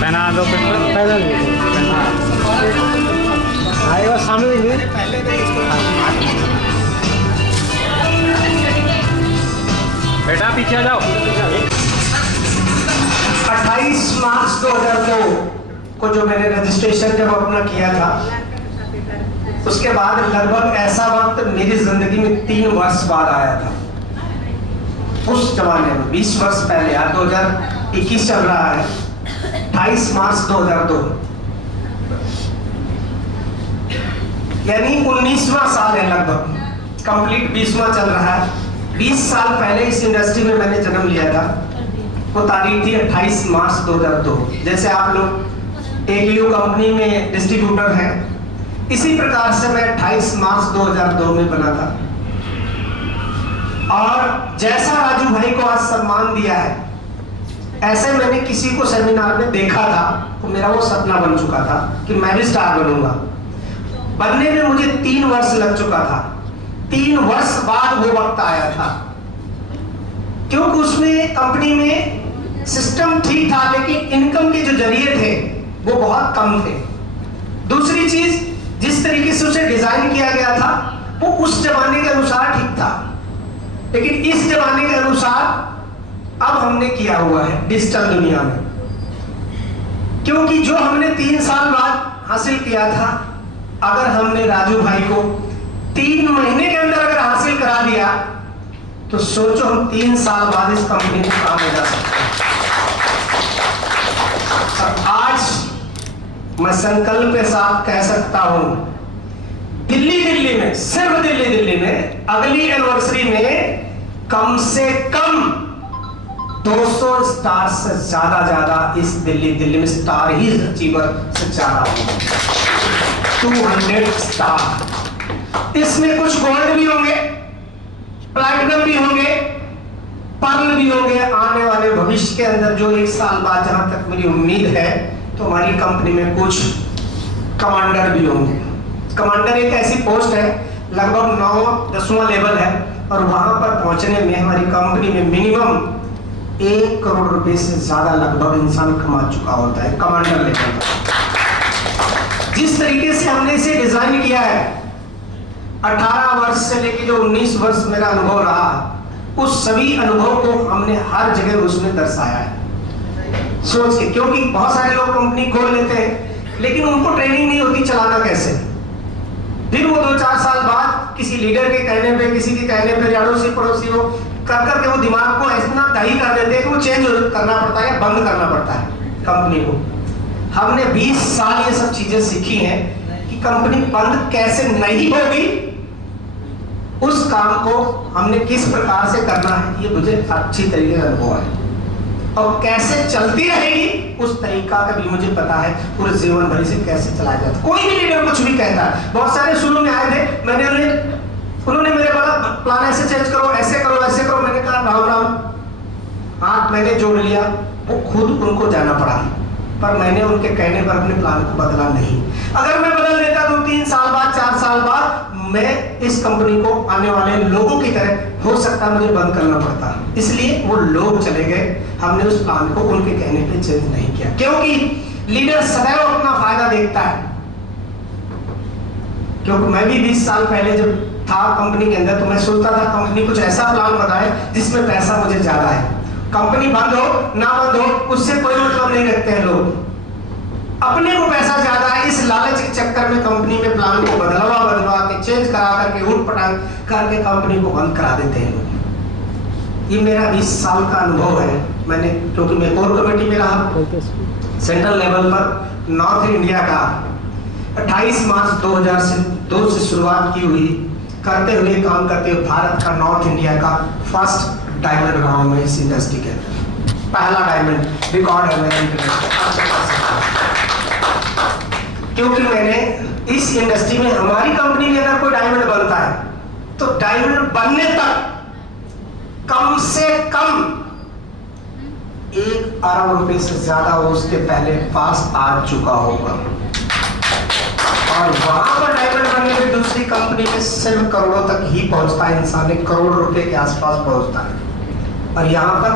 पहना दो पहना आएगा सामने देंगे बेटा पीछे आ जाओ। 28 मार्च 2002 को जो मैंने रजिस्ट्रेशन जब अपना किया था, उसके बाद लगभग ऐसा वक्त मेरी जिंदगी में 3 वर्ष बाद आया था। उस जमाने में 20 वर्ष पहले, यार 2021 चल रहा है, 28 मार्च 2002 यानी 19वां साल है, लगभग कंप्लीट 20वां चल रहा है। 20 साल पहले इस इंडस्ट्री में मैंने जन्म लिया था। वो तारीख थी 28 मार्च 2002। जैसे आप लोग AKU कंपनी में डिस्ट्रीब्यूटर हैं, इसी प्रकार से मैं 28 मार्च 2002 में बना था। और जैसा राजू भाई को आज सम्मान दिया है, ऐसे मैंने किसी को सेमिनार में देखा था तो मेरा वो सपना बन चुका था कि मैं भी स्टार बनूंगा। बनने में मुझे 3 वर्ष लग चुका था। 3 वर्ष बाद वो वक्त आया था, क्योंकि उसमें कंपनी में सिस्टम ठीक था, लेकिन इनकम के जो जरिए थे वो बहुत कम थे। दूसरी चीज, जिस तरीके से उसे डिजाइन किया गया था वो उस जमाने के अनुसार ठीक था, लेकिन इस जमाने के अनुसार अब हमने किया हुआ है डिजिटल दुनिया में। क्योंकि जो हमने 3 साल बाद हासिल किया था, अगर हमने राजू भाई को 3 महीने के अंदर अगर हासिल करा दिया, तो सोचो हम 3 साल बाद इस कंपनी को कहां ले जा सकते हैं। आज मैं संकल्प के साथ कह सकता हूं, दिल्ली में, सिर्फ दिल्ली में अगली एनिवर्सरी में कम से कम 200 स्टार से ज्यादा इस दिल्ली में स्टार ही अचीवर से ज्यादा होंगे। 200 स्टार। इसमें कुछ गोल्ड भी होंगे, प्लैटिनम भी होंगे, पर्ल भी होंगे। आने वाले भविष्य के अंदर जो 1 साल बाद, जहां तक मेरी उम्मीद है, तो हमारी कंपनी में कुछ कमांडर भी होंगे। कमांडर एक ऐसी पोस्ट है, लगभग 9-10वां लेवल है, और वहां पर पहुंचने में हमारी कंपनी में मिनिमम 1 करोड़ रुपए से ज्यादा लगभग इंसान कमा चुका होता है कमांडर लेवल पर। जिस तरीके से हमने इसे डिजाइन किया है, 18 वर्ष से लेकर जो 19 वर्ष मेरा अनुभव रहा, उस सभी अनुभव को हमने हर जगह उसमें दर्शाया है सोच के। क्योंकि बहुत सारे लोग कंपनी खोल लेते हैं, लेकिन उनको ट्रेनिंग नहीं होती चलाना कैसे। फिर वो 2-4 साल बाद किसी लीडर के कहने पे, किसी के कहने पे, अड़ोसी पड़ोसी हो करके वो दिमाग को इतना दही कर देते हैं कि वो चेंज करना पड़ता है या बंद करना पड़ता है कंपनी को। हमने 20 साल ये सब चीजें सीखी हैं कि कंपनी बंद कैसे नहीं होगी, उस काम को हमने किस प्रकार से करना है, ये मुझे अच्छी तरीके से अनुभव है। और कैसे चलती रहेगी उस तरीका का भी मुझे पता है, पूरे जीवन भर से कैसे चलाया जाता है। कोई भी लीडर कुछ भी कहता है, बहुत सारे शुरू में आए थे, उन्होंने मेरे बोला प्लान ऐसे चेंज करो, ऐसे करो, ऐसे करो। मैंने कहा राम हाथ मैंने जोड़ लिया, वो खुद उनको जाना पड़ा, पर मैंने उनके कहने पर अपने प्लान को बदला नहीं। अगर मैं बदल देता तो 3 साल बाद, 4 साल बाद मैं इस कंपनी को आने वाले लोगों की तरह हो सकता मुझे बंद करना पड़ता। इसलिए वो लोग चले गए, हमने उस प्लान को उनके कहने पे चेंज नहीं किया। क्योंकि लीडर सदैव अपना फायदा देखता है। क्योंकि मैं भी 20 साल पहले जब था कंपनी के अंदर, तो मैं सोचता था कंपनी कुछ ऐसा प्लान बनाए जिसमें पैसा मुझे ज्यादा है। कंपनी बंद हो ना बंद हो उससे कोई मतलब नहीं रखते हैं लोग, अपने को पैसा ज्यादा है इस लालच के चक्कर में कंपनी में प्लान को बदलवा के चेंज करा करके उठ पटांग करके कंपनी को बंद करा देते हैं लोग। ये मेरा 20 साल का अनुभव है। मैंने, क्योंकि मैं कोर कमेटी में रहा सेंट्रल लेवल पर, नॉर्थ इंडिया का 28 मार्च 2002 से शुरुआत की हुई, करते हुए काम करते हुए भारत का, नॉर्थ इंडिया का फर्स्ट डायमंड रहा हूं मैं इस इंडस्ट्री के अंदर। पहला डायमंड रिकॉर्ड है मेरा इंटरनेशनल। क्योंकि मैंने इस इंडस्ट्री में, हमारी कंपनी में अगर कोई डायमंड बनता है तो डायमंड बनने तक कम से कम 1 अरब रुपए से ज्यादा उसके पहले पास आ चुका होगा। और वहां पर डायमंड बनने में दूसरी कंपनी में सिर्फ करोड़ों तक ही पहुंचता है इंसान, 1 करोड़ रुपए के आसपास पहुंचता है। और यहाँ पर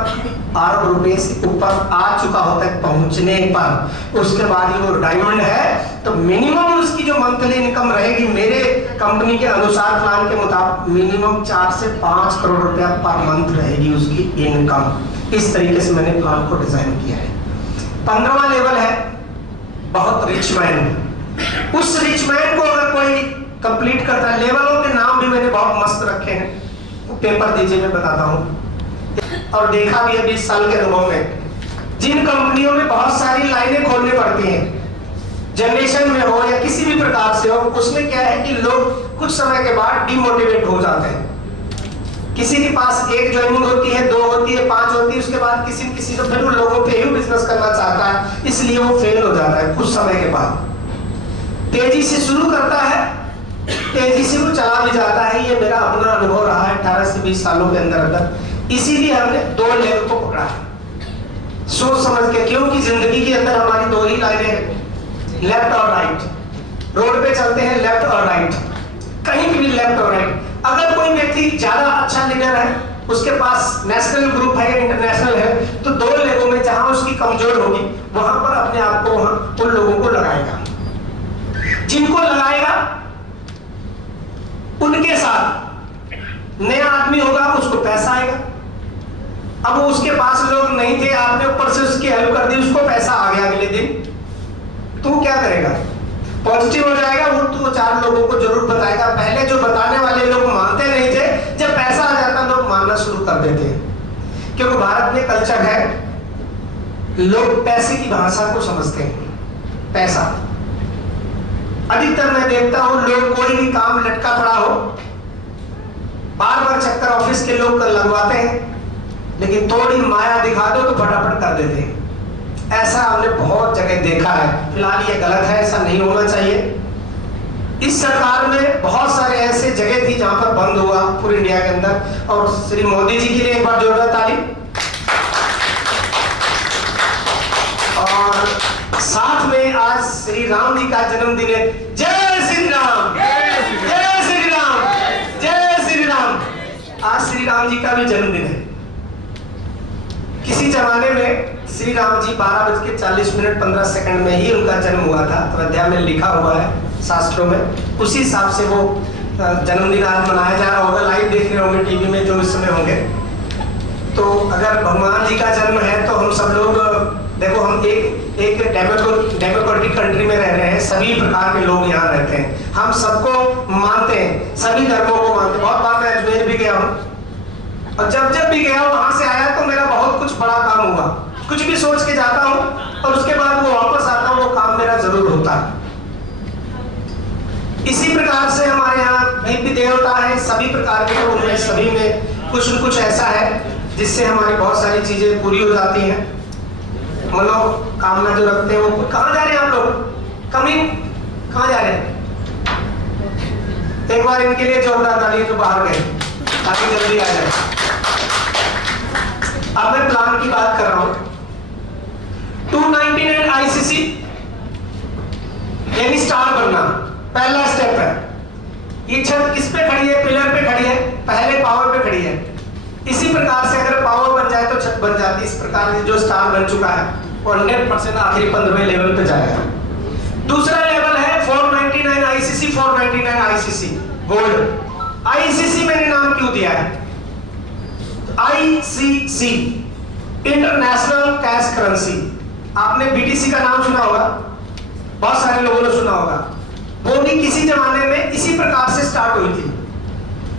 अरब रुपए से ऊपर आ चुका होता है पहुंचने पर, उसके बाद ही वो डायमंड है तो मिनिमम उसकी जो मंथली इनकम रहेगी मेरे कंपनी के अनुसार प्लान के मुताबिक मिनिमम 4 से 5 करोड़ रुपया पर मंथ रहेगी उसकी इनकम। इस तरीके से मैंने प्लान को डिजाइन किया है। 15वां लेवल है बहुत रिच मैन। उस रिच मैन को अगर कोई कंप्लीट करता है, लेवलों के नाम भी मैंने बहुत मस्त रखे हैं, पेपर दीजिए मैं बताता हूँ। और देखा भी अभी 20 साल के अनुभव में, जिन कंपनियों में बहुत सारी लाइनें खोलनी पड़ती हैं, जनरेशन में हो या किसी भी प्रकार से हो, उसमें क्या है कि लोग कुछ समय के बाद डिमोटिवेट हो जाते हैं। किसी के पास 1 ज्वाइनिंग होती है, 2 होती है, 5 होती है, उसके बाद किसी किसी से फिर उन लोगों पे ही बिजनेस करना चाहता है, इसलिए वो फेल हो जाता है कुछ समय के बाद। तेजी से शुरू करता है, तेजी से वो चला भी जाता है। ये मेरा अपना अनुभव रहा है 18 से 20 सालों के अंदर। इसीलिए हमने 2 लेवल को पकड़ा है सोच समझ के, क्योंकि जिंदगी के अंदर हमारी 2 ही लाइनें हैं, लेफ्ट और राइट। रोड पे चलते हैं लेफ्ट और राइट, कहीं भी लेफ्ट और राइट। अगर कोई व्यक्ति ज्यादा अच्छा लीडर है, उसके पास नेशनल ग्रुप है या इंटरनेशनल है, तो 2 लेवल में जहां उसकी कमजोर होगी वहां पर अपने आप को वहां उन लोगों को लगाएगा। जिनको लगाएगा उनके साथ नया आदमी होगा, उसको पैसा आएगा। अब उसके पास लोग नहीं थे, आपने ऊपर से उसकी हेल्प कर दी, उसको पैसा आ गया अगले दिन, तो क्या करेगा? पॉजिटिव हो जाएगा, वो तो 4 लोगों को जरूर बताएगा। पहले जो बताने वाले लोग मानते नहीं थे, जब पैसा आ जाता लोग मानना शुरू कर देते हैं। क्योंकि भारत में कल्चर है, लोग पैसे की भाषा को समझते हैं। पैसा अधिकतर मैं देखता हूं, लोग कोई भी काम लटका पड़ा हो, बार बार चक्कर ऑफिस के लोग लगवाते हैं, लेकिन थोड़ी माया दिखा दो तो फटाफट कर देते हैं। ऐसा हमने बहुत जगह देखा है। फिलहाल ये गलत है, ऐसा नहीं होना चाहिए। इस सरकार में बहुत सारे ऐसे जगह थी जहां पर बंद हुआ पूरे इंडिया के अंदर, और श्री मोदी जी के लिए एक बार जोरदार ताली। और साथ में आज श्री राम जी का जन्मदिन है। जय श्री राम, जय श्री राम, जय श्री राम। आज श्री राम जी का भी जन्मदिन है। किसी जमाने में श्री राम जी 12:40 में ही उनका जन्म हुआ था, अयोध्या में लिखा हुआ है शास्त्रों में। उसी हिसाब से वो जन्मदिन आज मनाया जा रहा होगा। लाइव देख रहे होंगे टीवी में जो इस समय होंगे। तो अगर भगवान जी का जन्म है तो हम सब लोग देखो, हम एक डेमोक्रेटिक कंट्री में रह रहे हैं, सभी प्रकार के लोग यहाँ रहते हैं, हम सबको मानते हैं, सभी धर्मों को मानते हैं। बहुत बार मैं अजमेर भी गया हूँ, और जब भी गया वहां से आया तो मेरा बहुत कुछ बड़ा काम हुआ। कुछ भी सोच के जाता हूं और उसके बाद वो वापस आता हूं, वो काम मेरा जरूर होता है। इसी प्रकार से हमारे यहाँ भी देवता है, सभी प्रकार के लोग हैं, सभी में कुछ न कुछ ऐसा है जिससे हमारी बहुत सारी चीजें पूरी हो जाती हैं। मनोकामना जो रखते हैं वो। कहाँ जा रहे हैं आप लोग? कमिंग, कहाँ जा रहे हैं? एक बार इनके लिए जोरदार ताली जो बाहर गए, ताकि जल्दी आ जाए। अब मैं प्लान की बात कर रहा हूं। 299 आईसीसी यानी स्टार बनना पहला स्टेप है। ये छत किस पे खड़ी है? पिलर पे खड़ी है, पहले पावर पे खड़ी है। इसी प्रकार से अगर पावर बन जाए तो छत बन जाती है। इस प्रकार से जो स्टार बन चुका है वो 100% आखिरी 15वें लेवल पे जाएगा। दूसरा लेवल है 499 आईसीसी, 499 आईसीसी गोल्ड। आईसीसी मैंने नाम क्यों दिया है? ICC international cash currency. आपने बीटीसी का नाम सुना होगा, बहुत सारे लोगों ने सुना होगा। वो भी किसी जमाने में इसी प्रकार से स्टार्ट हुई थी,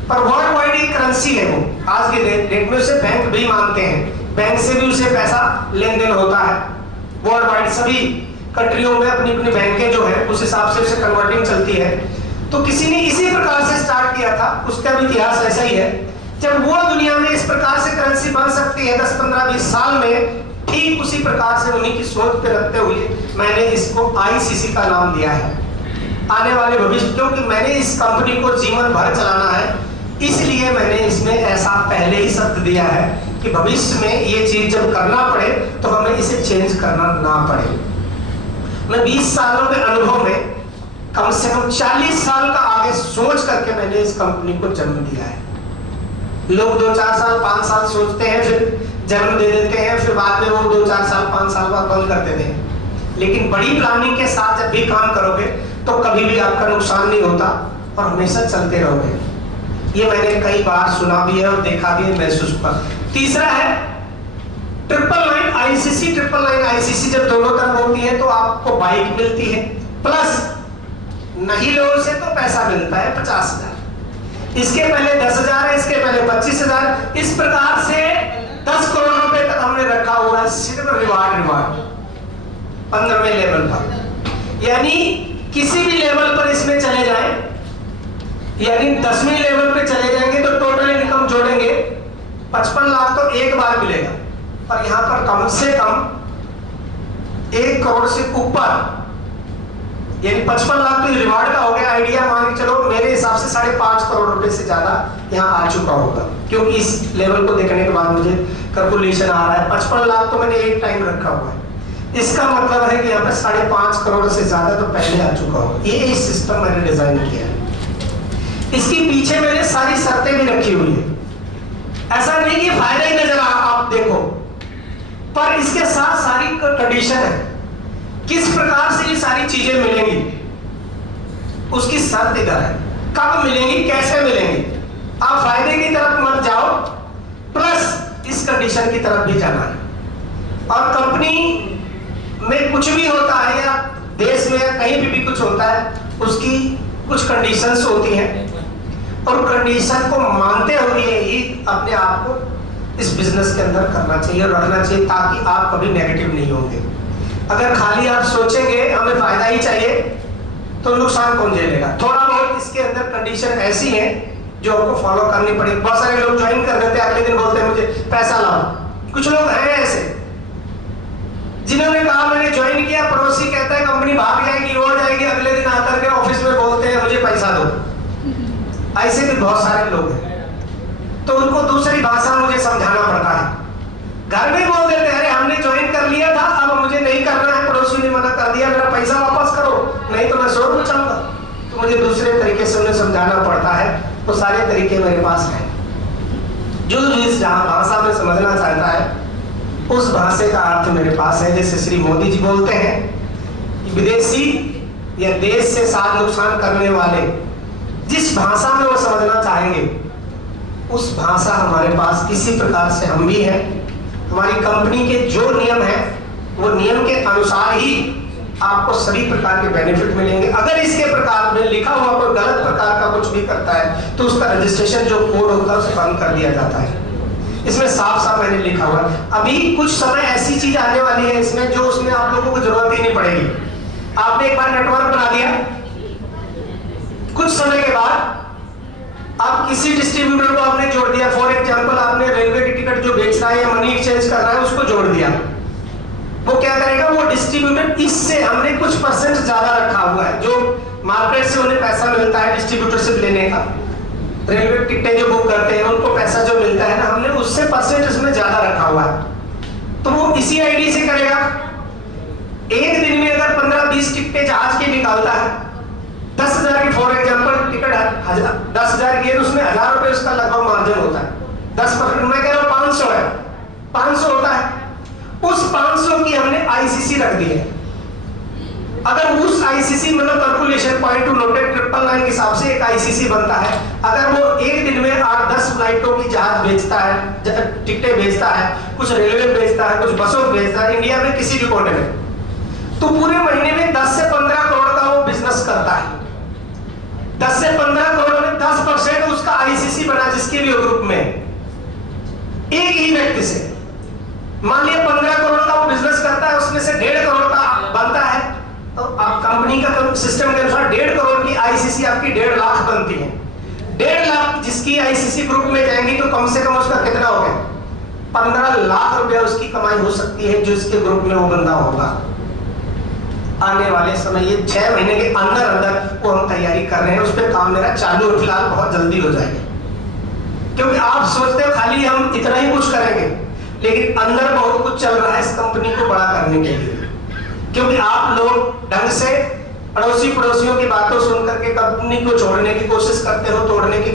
पर वर्ल्ड वाइड एक करेंसी है वो। आज के डेट में उसे बैंक भी मानते हैं, बैंक से भी उसे पैसा लेन देन होता है। वर्ल्ड वाइड सभी कंट्रियों में अपनी अपनी बैंकें जो है उस हिसाब से उसे कन्वर्टिंग चलती है। तो किसी ने इसी प्रकार से स्टार्ट किया था, उसका भी इतिहास ऐसा ही है। जब वो दुनिया में इस प्रकार से करेंसी बन सकती है 10, 15, 20 साल में, ठीक उसी प्रकार से उन्हीं की सोच पे रखते हुए मैंने इसको आईसीसी का नाम दिया है। आने वाले भविष्य, क्योंकि मैंने इस कंपनी को जीवन भर चलाना है, इसलिए मैंने इसमें ऐसा पहले ही शब्द दिया है कि भविष्य में ये चीज जब करना पड़े तो हमें इसे चेंज करना ना पड़े। मैं 20 सालों के अनुभव में कम से कम 40 साल का आगे सोच करके मैंने इस कंपनी को जन्म दिया है। लोग 2, 4 साल, 5 साल सोचते हैं, फिर जन्म दे देते हैं, फिर बाद में वो 2-4 साल 5 साल बाद बंद कर देते हैं। लेकिन बड़ी प्लानिंग के साथ जब भी काम करोगे तो कभी भी आपका नुकसान नहीं होता और हमेशा चलते रहोगे। ये मैंने कई बार सुना भी है और देखा भी है, महसूस हुआ। तीसरा है 999 आईसीसी। 999 आईसीसी जब दोनों तरफ होती है तो आपको बाइक मिलती है, प्लस नहीं लोगों से तो पैसा मिलता है 50,000। इसके पहले 10,000 है, इसके पहले 25,000। इस प्रकार से 10 करोड़ रुपए तक हमने रखा हुआ है सिर्फ रिवार्ड 15वें लेवल पर। यानी किसी भी लेवल पर इसमें चले जाएं, यानी 10वीं लेवल पे चले जाएंगे तो टोटल इनकम जोड़ेंगे 55 लाख तो एक बार मिलेगा, और यहां पर कम से कम 1 करोड़ से ऊपर, यानी 55 लाख तो रिवार्ड का हो गया। आइडिया मान के चलो मेरे हिसाब से 5.5 करोड़ रुपए से ज्यादा यहाँ आ चुका होगा, क्योंकि इस लेवल को देखने के बाद मुझे कैलकुलेशन आ रहा है 55 लाख तो मैंने एक टाइम रखा हुआ है। इसका मतलब है कि यहाँ पे 5.5 करोड़ से ज्यादा तो पहले आ चुका होगा। ये सिस्टम मैंने डिजाइन किया है। इसके पीछे मैंने सारी शर्तें भी रखी हुई है। ऐसा नहीं कि फायदा ही नजर आप देखो, पर इसके साथ सारी कंडीशन है किस प्रकार से ये सारी चीजें मिलेंगी, उसकी शर्त इधर है। कब मिलेंगी, कैसे मिलेंगी। आप फायदे की तरफ मत जाओ, प्लस इस कंडीशन की तरफ भी जाना है। और कंपनी में कुछ भी होता है या देश में या कहीं भी कुछ होता है, उसकी कुछ कंडीशंस होती हैं, और कंडीशन को मानते हुए ही अपने आप को इस बिजनेस के अंदर करना चाहिए और रखना चाहिए, ताकि आप कभी नेगेटिव नहीं होंगे। अगर खाली आप सोचेंगे हमें फायदा ही चाहिए तो नुकसान कौन झेलेगा। थोड़ा बहुत इसके अंदर कंडीशन ऐसी है जो आपको फॉलो करनी पड़ेगी। बहुत सारे लोग ज्वाइन कर देते हैं, अगले दिन बोलते हैं मुझे पैसा लाओ। कुछ लोग हैं ऐसे जिन्होंने कहा मैंने ज्वाइन किया, पड़ोसी कहता है कंपनी भाग जाएगी, रो जाएगी, अगले दिन आकर के ऑफिस में बोलते हैं मुझे पैसा दो। ऐसे भी बहुत सारे लोग हैं, तो उनको दूसरी भाषा मुझे समझाना पड़ता है। घर में बोल देते हैं अरे हमने ज्वाइन कर लिया था, अब मुझे नहीं करना है, पड़ोसी ने मना कर दिया, मेरा पैसा वापस करो नहीं तो मैं शोर मचाऊंगा। तो मुझे दूसरे तरीके से उन्हें समझाना पड़ता है। तो सारे तरीके मेरे पास हैं। जो जिस भाषा में समझना चाहता है उस भाषा का अर्थ मेरे पास है। जैसे श्री मोदी जी बोलते हैं कि विदेशी या देश से साथ नुकसान करने वाले जिस भाषा में वो समझना चाहेंगे उस भाषा हमारे पास इसी प्रकार से हम भी हैं। हमारी कंपनी के जो नियम है वो नियम के अनुसार ही आपको सभी प्रकार के बेनिफिट मिलेंगे। अगर इसके प्रकार में लिखा हुआ कोई गलत प्रकार का कुछ भी करता है तो उसका रजिस्ट्रेशन जो कोड होता है उसे बंद कर दिया जाता है। इसमें साफ साफ मैंने लिखा हुआ है। अभी कुछ समय ऐसी चीज आने वाली है इसमें जो उसमें आप लोगों को जरूरत ही नहीं पड़ेगी। आपने एक बार नेटवर्क बना दिया, कुछ समय के बाद आप किसी डिस्ट्रीब्यूटर को आपने जोड़ दिया। फॉर एग्जांपल आपने रेलवे की टिकट जो बेच रहा है या मनी एक्सचेंज कर रहा है उसको जोड़ दिया। वो क्या करेगा, वो डिस्ट्रीब्यूटर इससे हमने कुछ परसेंट ज्यादा रखा हुआ है जो मार्केट से उन्हें पैसा मिलता है डिस्ट्रीब्यूटरशिप लेने का। रेलवे टिकटें जो बुक करते हैं उनको पैसा जो मिलता है ना, हमने उससे परसेंट इसमें ज्यादा रखा हुआ है। तो वो इसी आईडी से करेगा। एक दिन में अगर 15-20 टिकटें जहाज की निकालता है, 10,000 की फॉर एग्जांपल टिकट 10,000 की है तो उसमें 1,000 रुपए उसका लगभग मार्जिन होता है। 10%, मैं कह रहा हूं 500 है, 500 होता है। उस 500 की हमने आईसीसी रख दी है। अगर उस आईसीसी मतलब कैलकुलेशन पॉइंट टू नोटेड 999 के हिसाब से एक आईसीसी बनता है। अगर वो एक दिन में 8-10 फ्लाइटों की जहाज बेचता है, टिकटें बेचता है, कुछ रेलवे बेचता है, कुछ बसों बेचता है इंडिया में किसी भी कोने में, तो पूरे महीने में 10 से 15 करोड़ का वो बिजनेस करता है। 10 से 15 करोड़ में 10% उसका आईसीसी बना जिसके भी ग्रुप में एक ही व्यक्ति से। मान लिया 15 करोड़ का वो बिजनेस करता है, उसमें से 1.5 करोड़ का बनता है, तो आप कंपनी का सिस्टम के अनुसार 1.5 करोड़ की आईसीसी आपकी 1.5 लाख बनती है। 1.5 लाख जिसकी आईसीसी ग्रुप में जाएंगी तो कम से कम उसका कितना हो गया, 15 लाख रुपया उसकी कमाई हो सकती है जो इसके ग्रुप में वो बंदा होगा। आने वाले समय ये 6 महीने के अंदर अंदर वो हम तैयारी कर रहे हैं, उस पर काम मेरा चालू फिलहाल बहुत जल्दी हो जाएगा। क्योंकि आप सोचते हो खाली हम इतना ही कुछ करेंगे, लेकिन अंदर बहुत कुछ चल रहा है इस कंपनी को बड़ा करने के लिए। क्योंकि आप लोग ढंग से पड़ोसियों की बातों सुन करके कंपनी को छोड़ने की कोशिश करते हो, तोड़ने की